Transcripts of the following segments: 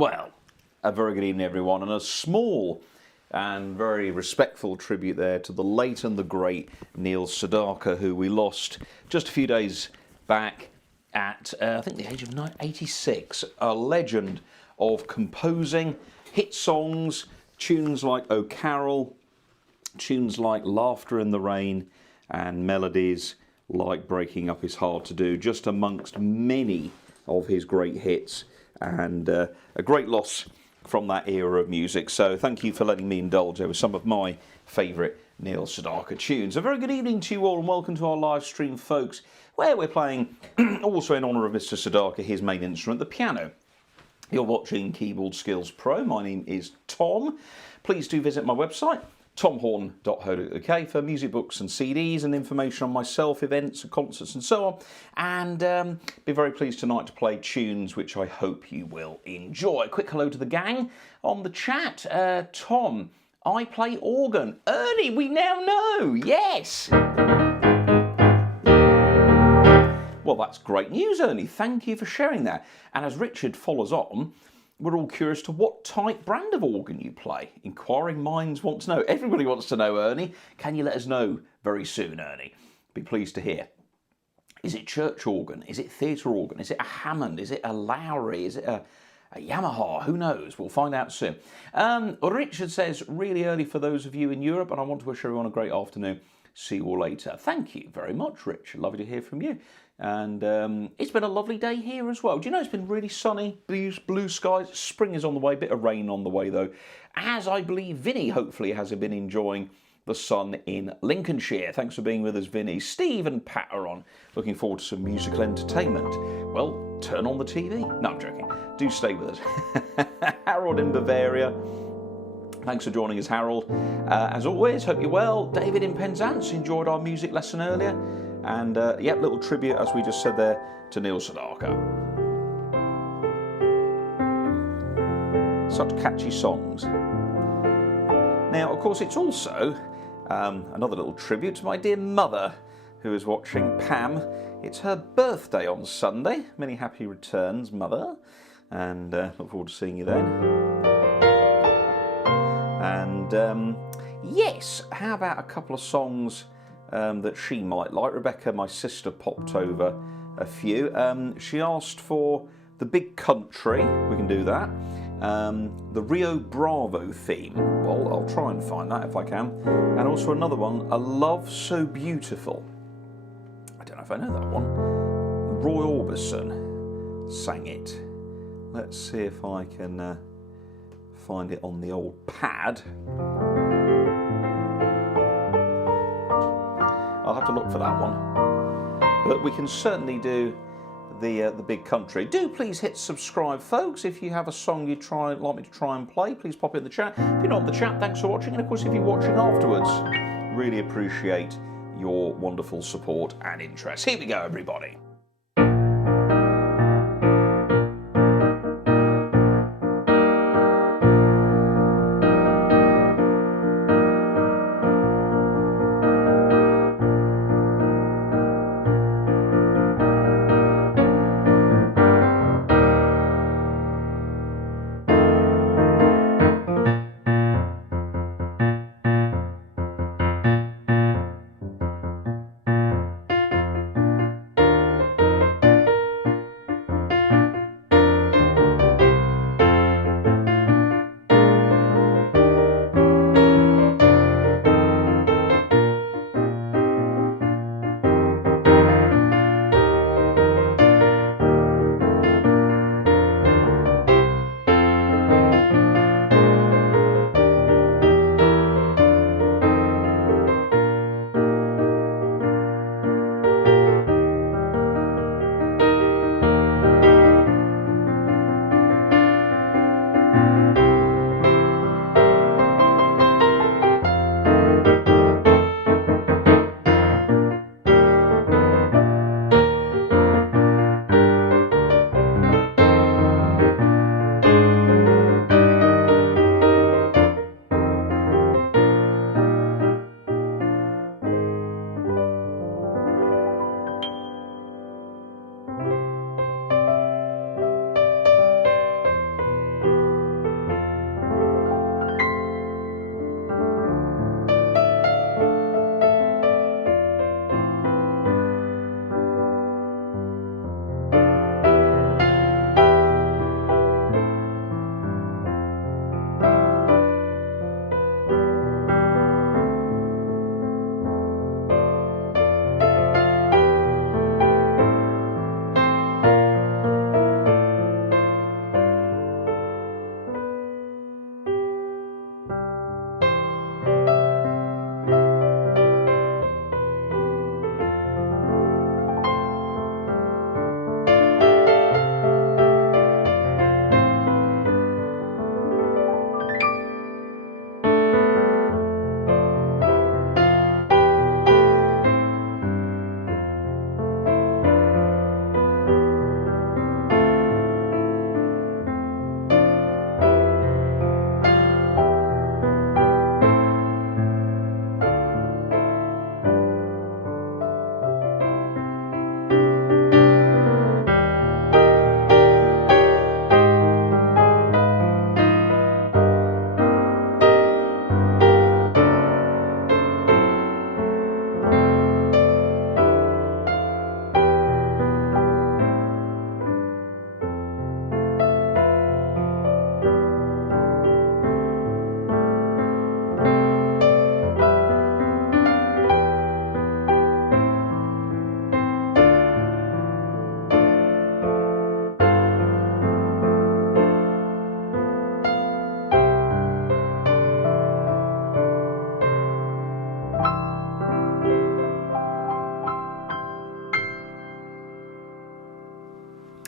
Well, a very good evening, everyone, and a small and very respectful tribute there to the late and the great Neil Sedaka, who we lost just a few days back at, I think, the age of 86. A legend of composing hit songs, tunes like "O Carol," tunes like "Laughter in the Rain," and melodies like "Breaking Up Is Hard to Do," just amongst many of his great hits, and a great loss from that era of music. So thank you for letting me indulge with some of my favourite Neil Sedaka tunes. A very good evening to you all and welcome to our live stream, folks, where we're playing, also in honour of Mr Sedaka, his main instrument, the piano. You're watching Keyboard Skills Pro. My name is Tom. Please do visit my website, tomhorton.co.uk, for music books and CDs and information on myself, events and concerts and so on. And be very pleased tonight to play tunes which I hope you will enjoy. Quick hello to the gang on the chat. Tom, I play organ. Ernie, we now know. Yes. Well, that's great news, Ernie. Thank you for sharing that. And as Richard follows on, we're all curious to what type brand of organ you play. Inquiring minds want to know. Everybody wants to know, Ernie. Can you let us know very soon, Ernie? Be pleased to hear. Is it church organ? Is it theatre organ? Is it a Hammond? Is it a Lowry? Is it a Yamaha? Who knows? We'll find out soon. Richard says, really early for those of you in Europe, and I want to wish everyone a great afternoon. See you all later. Thank you very much, Richard. Lovely to hear from you. And it's been a lovely day here as well. Do you know, it's been really sunny, blue skies. Spring is on the way, bit of rain on the way though. As I believe Vinny hopefully has been enjoying the sun in Lincolnshire. Thanks for being with us, Vinny. Steve and Pat are on. Looking forward to some musical entertainment. Well, turn on the TV. No, I'm joking. Do stay with us. Harold in Bavaria. Thanks for joining us, Harold. As always, hope you're well. David in Penzance enjoyed our music lesson earlier. And, yep, little tribute, as we just said there, to Neil Sedaka. Such catchy songs. Now, of course, it's also another little tribute to my dear mother, who is watching, Pam. It's her birthday on Sunday. Many happy returns, Mother. And look forward to seeing you then. And, yes, how about a couple of songs that she might like. Rebecca, my sister, popped over a few. She asked for The Big Country. We can do that. The Rio Bravo theme. Well, I'll try and find that if I can. And also another one, A Love So Beautiful. I don't know if I know that one. Roy Orbison sang it. Let's see if I can find it on the old pad. I'll have to look for that one, but we can certainly do the Big Country. Do please hit subscribe, folks. If you have a song you'd like me to try and play, please pop it in the chat. If you're not in the chat, thanks for watching, and of course if you're watching afterwards, really appreciate your wonderful support and interest. Here we go, everybody.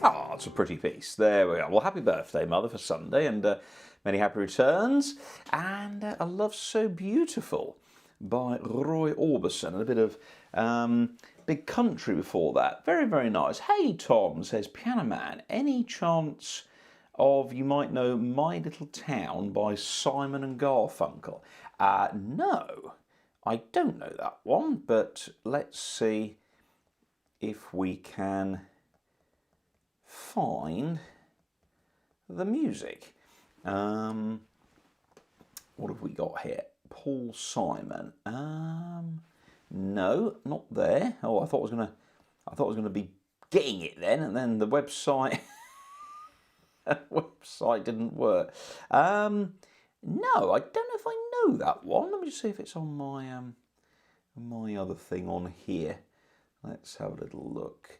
Oh, it's a pretty piece. There we are. Well, happy birthday, Mother, for Sunday, and many happy returns. And A Love So Beautiful by Roy Orbison, and a bit of Big Country before that. Very, very nice. Hey, Tom, says Piano Man, any chance of you might know My Little Town by Simon and Garfunkel? No, I don't know that one, but let's see if we can find the music. What have we got here? Paul Simon. No, not there. Oh, I thought I was gonna be getting it then, and then the website didn't work. No, I don't know if I know that one. Let me just see if it's on my my other thing on here. Let's have a little look.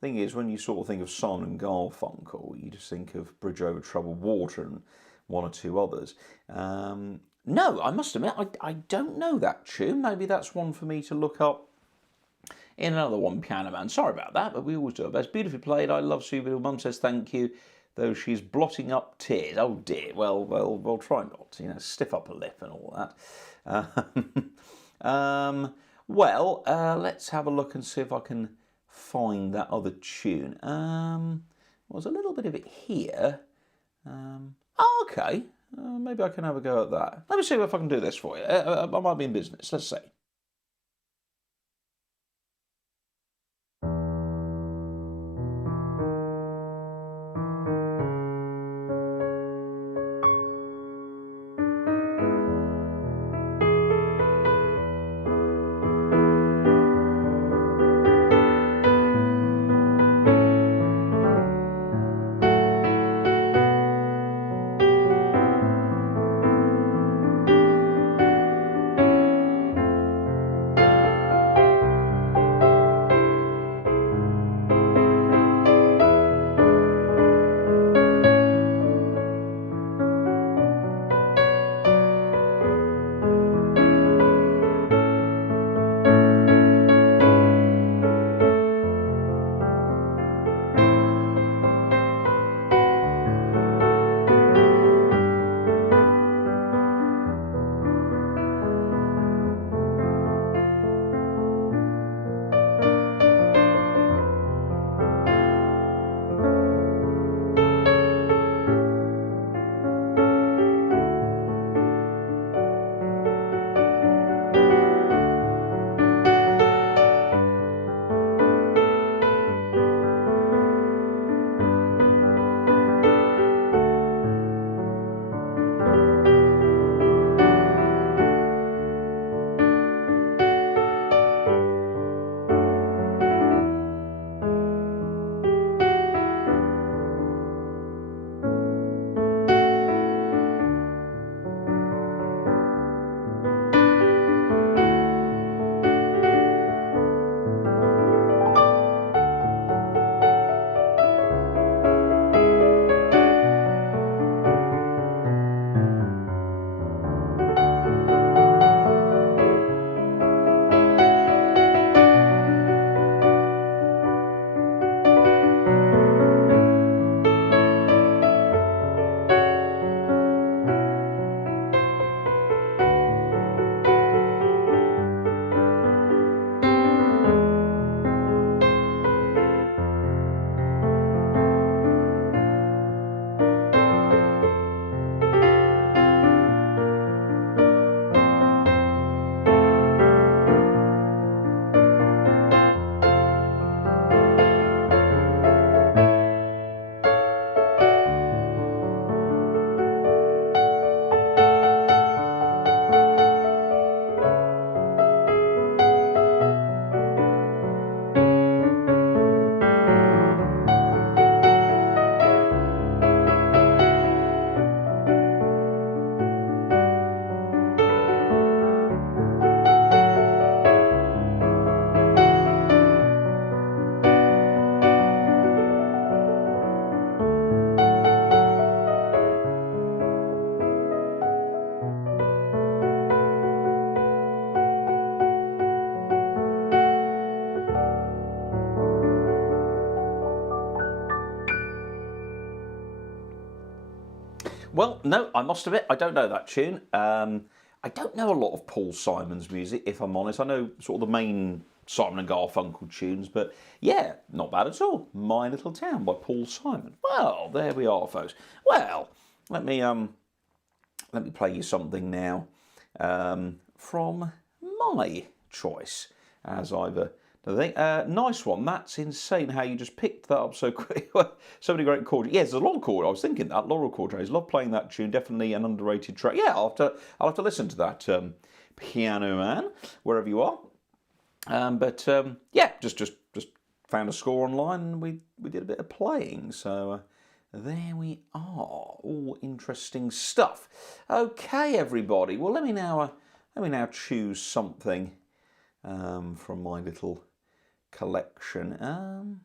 Thing is, when you sort of think of Simon and Garfunkel, you just think of Bridge Over Troubled Water and one or two others. No, I must admit, I don't know that tune. Maybe that's one for me to look up in another one, Piano Man. Sorry about that, but we always do our best. Beautifully played. I love Sue. Mum says thank you, though she's blotting up tears. Oh dear. Well, try not to. Stiff upper lip and all that. Let's have a look and see if I can find that other tune. There's a little bit of it here. Okay. Maybe I can have a go at that. Let me see if I can do this for you. I might be in business. Let's see. Well, no, I must admit, I don't know that tune. I don't know a lot of Paul Simon's music, if I'm honest. I know sort of the main Simon and Garfunkel tunes, but yeah, not bad at all. My Little Town by Paul Simon. Well, there we are, folks. Well, let me play you something now from my choice, as I've nice one. That's insane how you just picked that up so quick. So many great chords. Yes, there's a lot of chords. I was thinking that Laurel Chords. Love playing that tune. Definitely an underrated track. Yeah, I'll have to listen to that Piano Man wherever you are. Yeah, just found a score online and we did a bit of playing. So there we are. All interesting stuff. Okay, everybody. Well, let me now choose something from my little collection.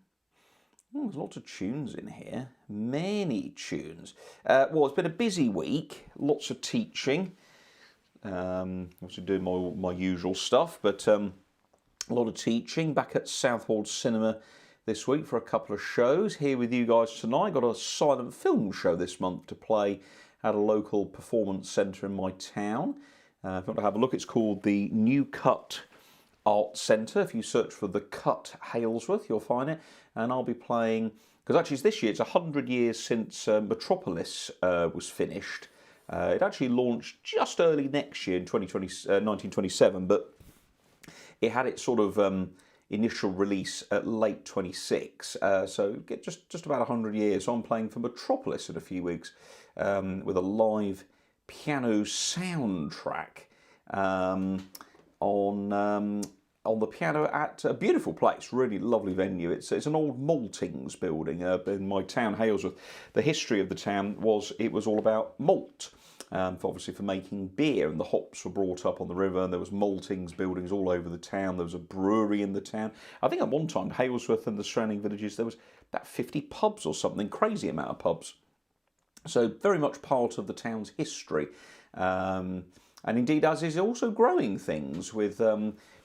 There's lots of tunes in here. Many tunes. Well, it's been a busy week. Lots of teaching. Obviously doing my usual stuff, but a lot of teaching. Back at Southwold Cinema this week for a couple of shows. Here with you guys tonight. Got a silent film show this month to play at a local performance centre in my town. If you want to have a look, it's called the New Cut Art Centre. If you search for The Cut Halesworth, you'll find it. And I'll be playing, because actually this year, it's 100 years since Metropolis was finished. It actually launched just early next year in 1927, but it had its sort of initial release at late 26. So just about 100 years. So I'm playing for Metropolis in a few weeks with a live piano soundtrack on the piano at a beautiful place, really lovely venue. It's an old maltings building in my town, Halesworth. The history of the town was all about malt, obviously for making beer, and the hops were brought up on the river, and there was maltings buildings all over the town. There was a brewery in the town. I think at one time, Halesworth and the surrounding villages, there was about 50 pubs or something, crazy amount of pubs. So very much part of the town's history. And indeed, as is also growing things with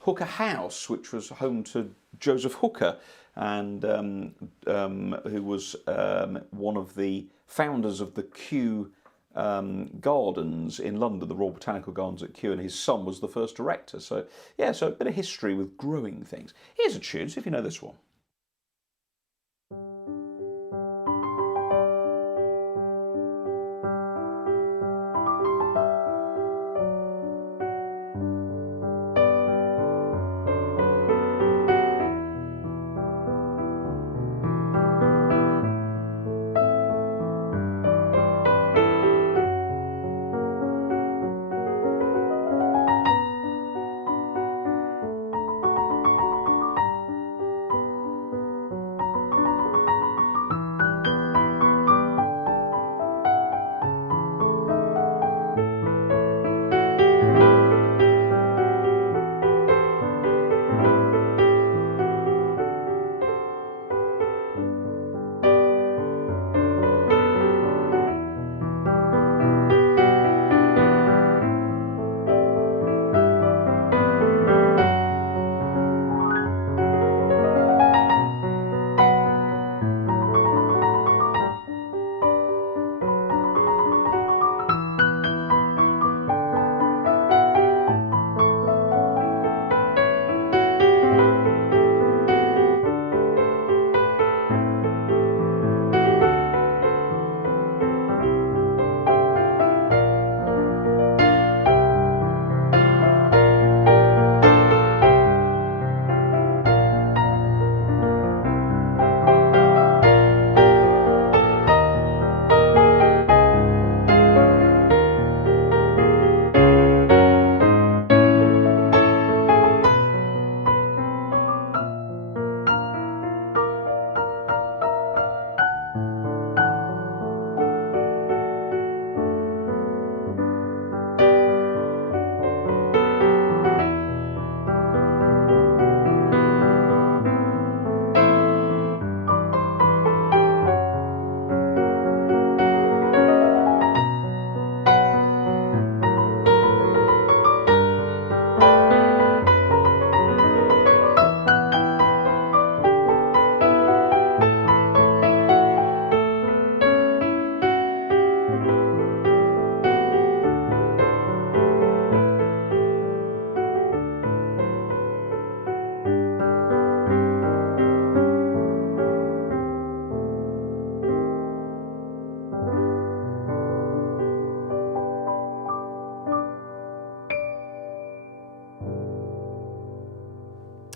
Hooker House, which was home to Joseph Hooker, and who was one of the founders of the Kew Gardens in London, the Royal Botanical Gardens at Kew, and his son was the first director. So yeah, so a bit of history with growing things. Here's a tune, see if you know this one.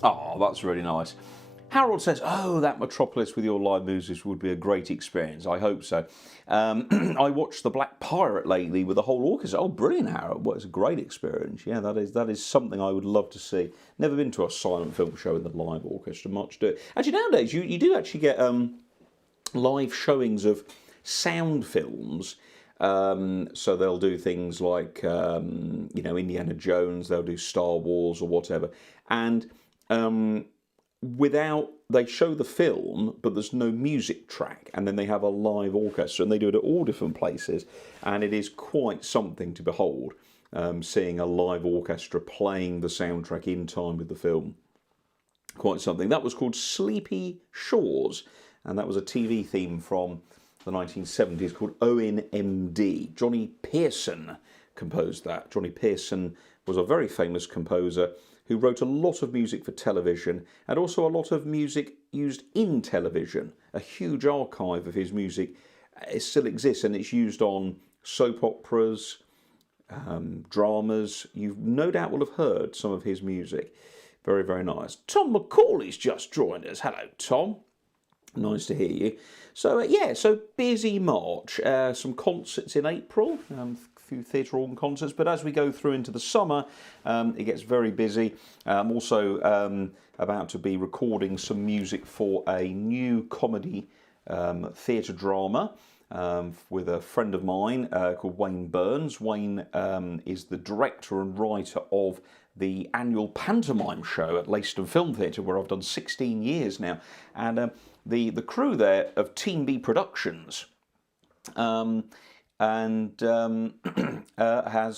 Oh, that's really nice. Harold says, oh, that Metropolis with your live music would be a great experience. I hope so. I watched The Black Pirate lately with the whole orchestra. Oh, brilliant, Harold. Well, it's a great experience. Yeah, that is something I would love to see. Never been to a silent film show in the live orchestra. Much do. Actually, nowadays, you do actually get live showings of sound films. So they'll do things like, Indiana Jones, they'll do Star Wars or whatever. And they show the film, but there's no music track, and then they have a live orchestra, and they do it at all different places, and it is quite something to behold, seeing a live orchestra playing the soundtrack in time with the film. Quite something. That was called Sleepy Shores, and that was a TV theme from the 1970s called ONMD. Johnny Pearson composed that. Johnny Pearson was a very famous composer who wrote a lot of music for television and also a lot of music used in television. A huge archive of his music still exists, and it's used on soap operas, dramas. You no doubt will have heard some of his music. Very, very nice. Tom McCauley's just joined us. Hello, Tom. Nice to hear you. So, so busy March. Some concerts in April. Few theatre organ concerts, but as we go through into the summer, it gets very busy. I'm also about to be recording some music for a new comedy theatre drama with a friend of mine called Wayne Burns. Wayne is the director and writer of the annual pantomime show at Leiston Film Theatre, where I've done 16 years now, and the crew there of Team B Productions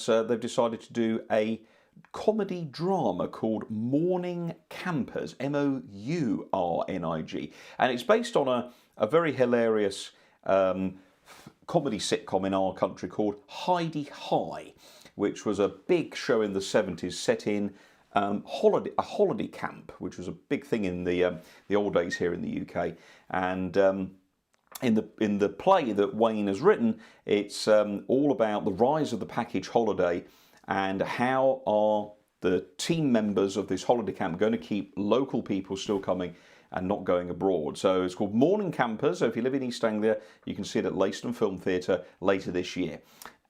they've decided to do a comedy drama called Morning Campers, Mournig, and it's based on a very hilarious comedy sitcom in our country called Heidi High, which was a big show in the 70s set in a holiday camp, which was a big thing in the old days here in the UK, and in the play that Wayne has written, it's all about the rise of the package holiday and how are the team members of this holiday camp going to keep local people still coming and not going abroad. So it's called Morning Campers. So if you live in East Anglia, you can see it at Leiston Film Theatre later this year.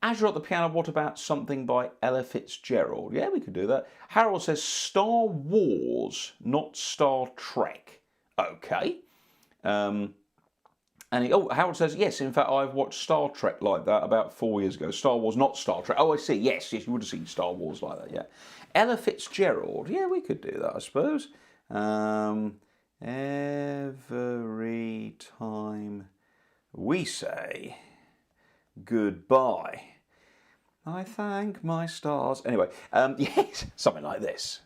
As you're at the piano, what about something by Ella Fitzgerald? Yeah, we could do that. Harold says Star Wars, not Star Trek. Okay. Howard says, yes, in fact, I've watched Star Trek like that about 4 years ago. Star Wars, not Star Trek. Oh, I see. Yes, you would have seen Star Wars like that, yeah. Ella Fitzgerald. Yeah, we could do that, I suppose. Every time we say goodbye, I thank my stars. Anyway, yes, something like this.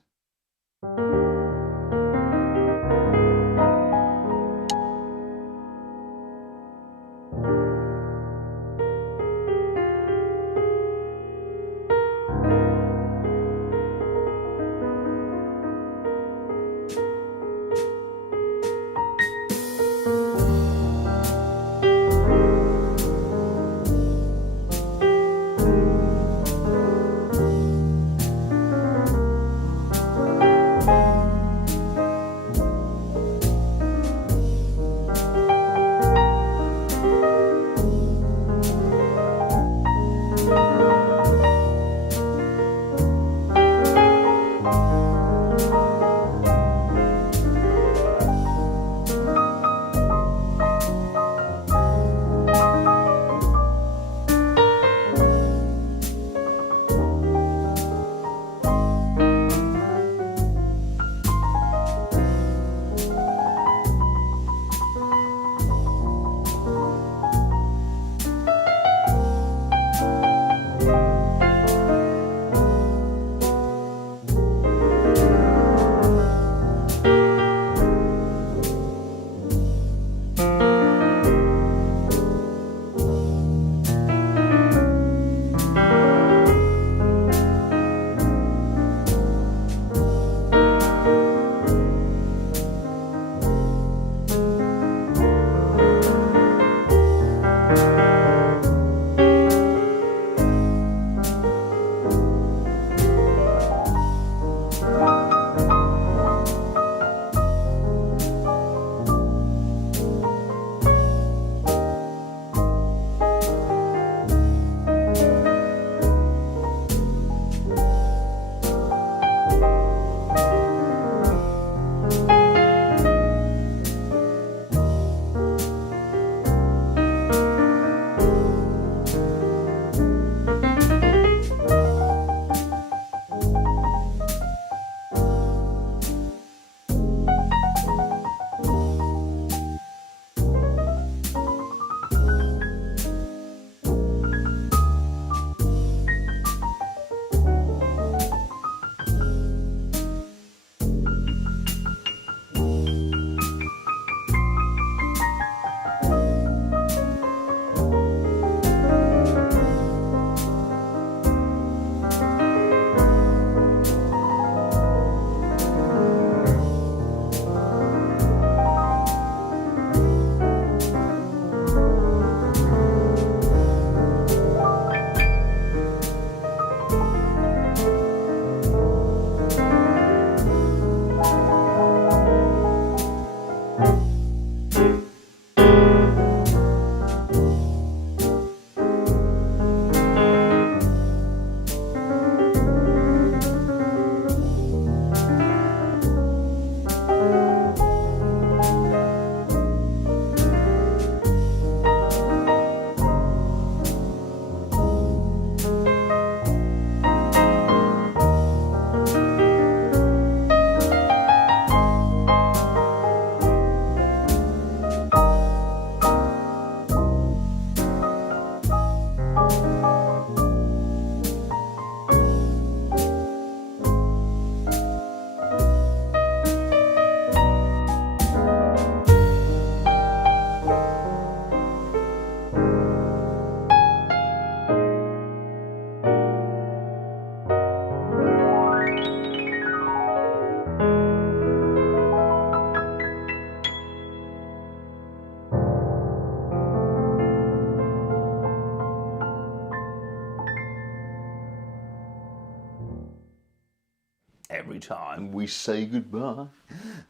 time we say goodbye.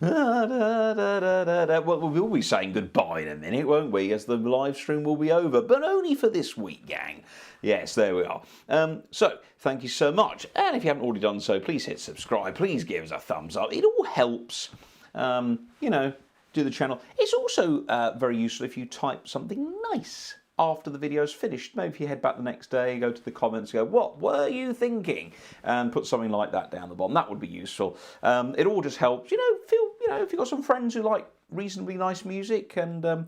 Well, we'll be saying goodbye in a minute, won't we, as the live stream will be over, but only for this week, gang. Yes, there we are. So, thank you so much. And if you haven't already done so, please hit subscribe. Please give us a thumbs up. It all helps, you know, do the channel. It's also very useful if you type something nice after the video's finished. Maybe if you head back the next day, go to the comments, go, what were you thinking? And put something like that down the bottom. That would be useful. It all just helps, you know, if you've got some friends who like reasonably nice music, and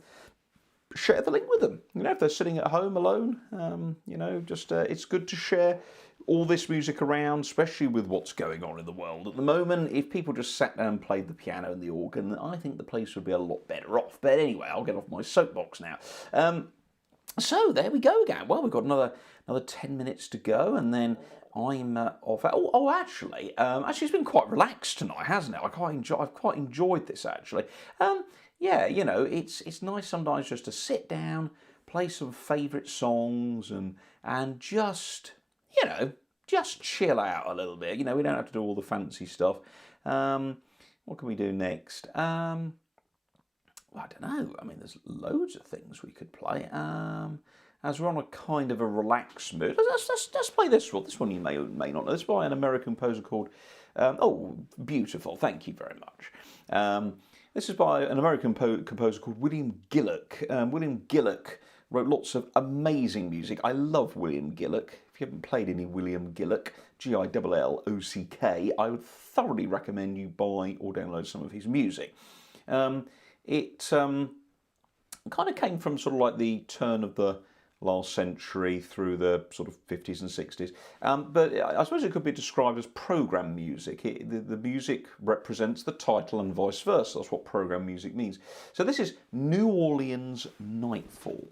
share the link with them. You know, if they're sitting at home alone, you know, just it's good to share all this music around, especially with what's going on in the world at the moment. If people just sat down and played the piano and the organ, I think the place would be a lot better off. But anyway, I'll get off my soapbox now. So there we go again. Well, we've got another 10 minutes to go, and then I'm off. Actually, it's been quite relaxed tonight, hasn't it? I've quite enjoyed this actually. Yeah, you know, it's nice sometimes just to sit down, play some favourite songs, and just, you know, just chill out a little bit. You know, we don't have to do all the fancy stuff. What can we do next? I don't know. I mean, there's loads of things we could play. As we're on a kind of a relaxed mood, let's play this one. This one you may or may not know. This is by an American composer called, oh, beautiful. Thank you very much. This is by an American composer called William Gillock. William Gillock wrote lots of amazing music. I love William Gillock. If you haven't played any William Gillock, Gillock, I would thoroughly recommend you buy or download some of his music. It kind of came from sort of like the turn of the last century through the sort of 50s and 60s. But I suppose it could be described as program music. The music represents the title and vice versa. That's what program music means. So this is New Orleans Nightfall.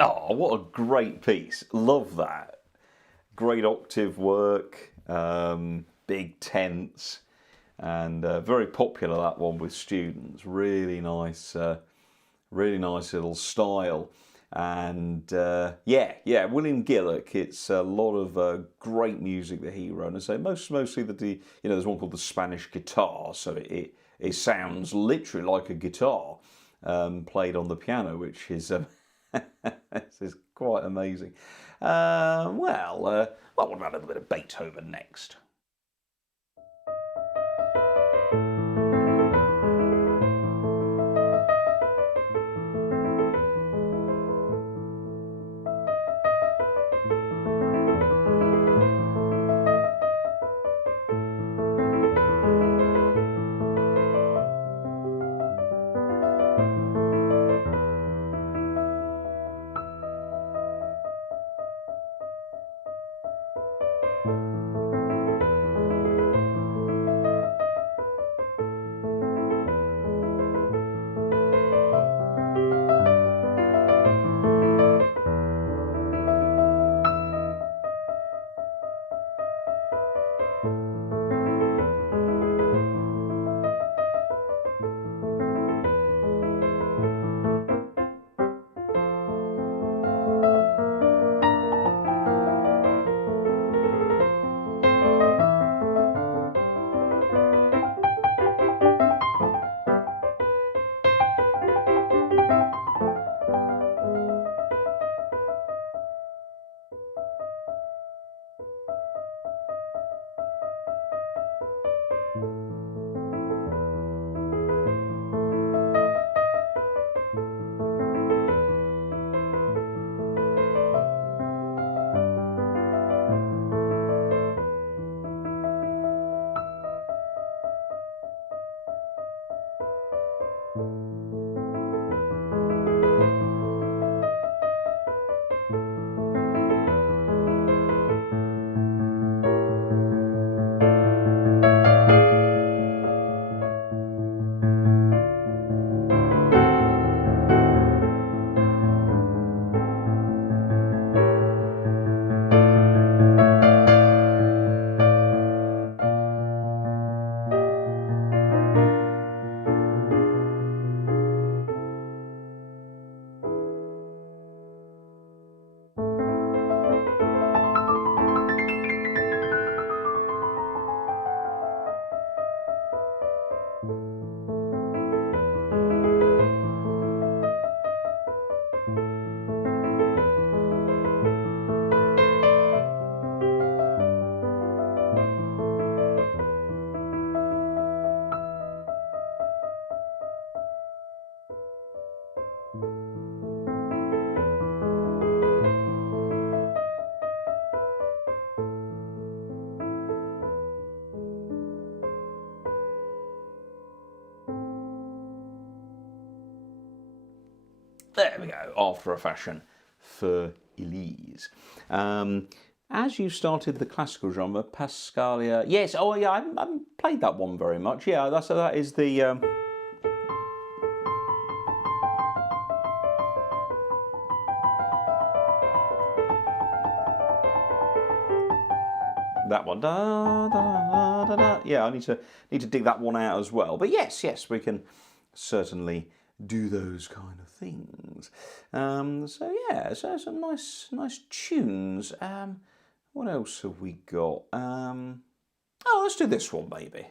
Oh, what a great piece. Love that. Great octave work, big tense, and very popular, that one, with students. Really nice little style. And yeah, William Gillock. It's a lot of great music that he wrote. And so mostly there's one called the Spanish guitar. So it sounds literally like a guitar played on the piano, which is this is quite amazing. Well, what about a little bit of Beethoven next? There we go, after a fashion for Elise. As you started the classical genre, Pascalia. Yes, oh yeah, I haven't played that one very much. Yeah, that is the. That one. Da, da, da, da. Yeah, I need to dig that one out as well. But yes, we can certainly do those kind of things. So yeah, so some nice tunes. What else have we got? Oh, let's do this one, maybe.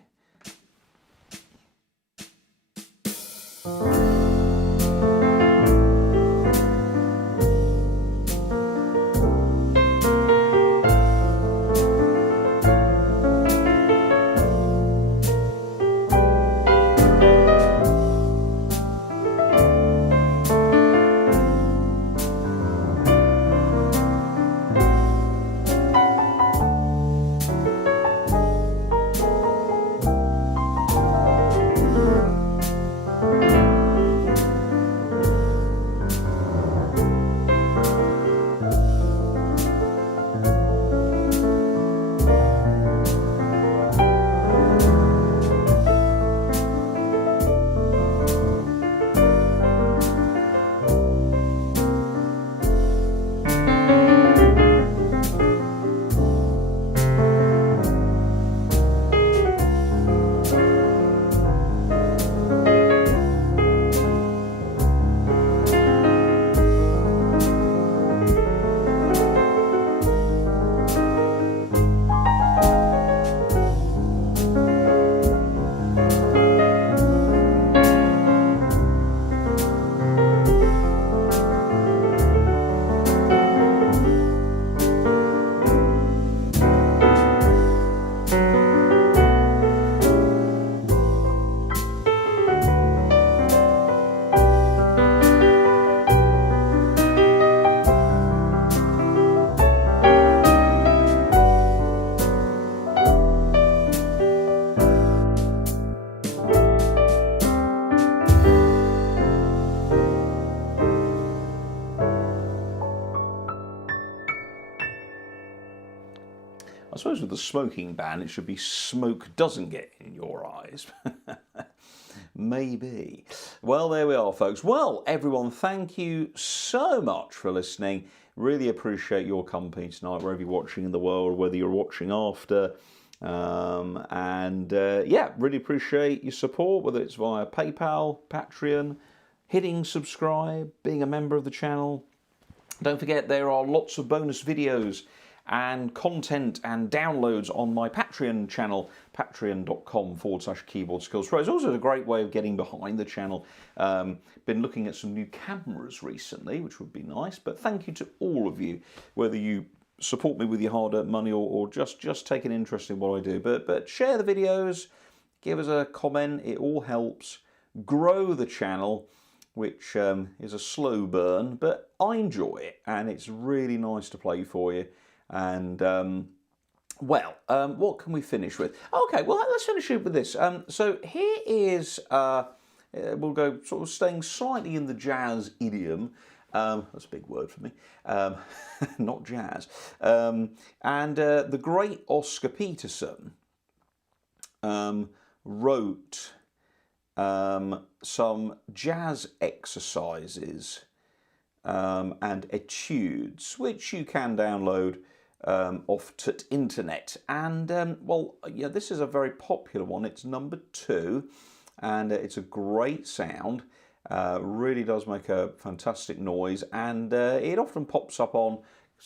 I suppose with the smoking ban, it should be smoke doesn't get in your eyes. Maybe. Well, there we are, folks. Well, everyone, thank you so much for listening. Really appreciate your company tonight, wherever you're watching in the world, whether you're watching after. Yeah, really appreciate your support, whether it's via PayPal, Patreon, hitting subscribe, being a member of the channel. Don't forget, there are lots of bonus videos and content and downloads on my Patreon channel, patreon.com/keyboardskillspro. It's also a great way of getting behind the channel. Been looking at some new cameras recently, which would be nice, but thank you to all of you, whether you support me with your hard-earned money or just take an interest in what I do. But share the videos, give us a comment, it all helps grow the channel, which is a slow burn, but I enjoy it, and it's really nice to play for you. And, what can we finish with? Okay, well, let's finish it with this. So here is, we'll go sort of staying slightly in the jazz idiom. That's a big word for me. Not jazz. The great Oscar Peterson wrote some jazz exercises and etudes, which you can download off to internet. And this is a very popular one. It's number 2, and it's a great sound. Really does make a fantastic noise, and it often pops up on,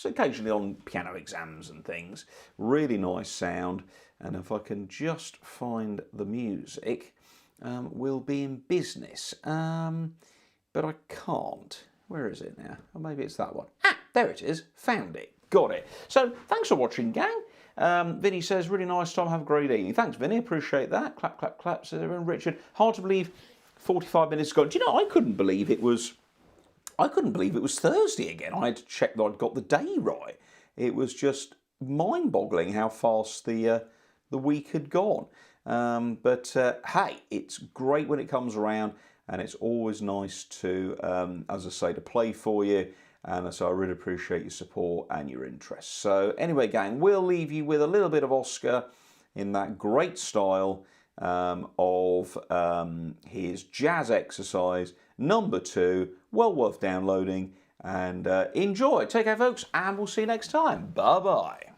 occasionally on piano exams and things. Really nice sound. And if I can just find the music, we'll be in business. But I can't. Where is it now? Or maybe it's that one. Ah, there it is. Found it. Got it. So thanks for watching, gang. Vinny says, really nice, Tom. Have a great evening. Thanks, Vinny. Appreciate that. Clap, clap, clap, says everyone. Richard, hard to believe 45 minutes ago. Do you know, I couldn't believe it was Thursday again. I had to check that I'd got the day right. It was just mind-boggling how fast the week had gone. Hey, it's great when it comes around. and it's always nice to, as I say, to play for you. And so I really appreciate your support and your interest. So anyway, gang, we'll leave you with a little bit of Oscar in that great style of his jazz exercise number 2. Well worth downloading, and enjoy. Take care, folks, and we'll see you next time. Bye-bye.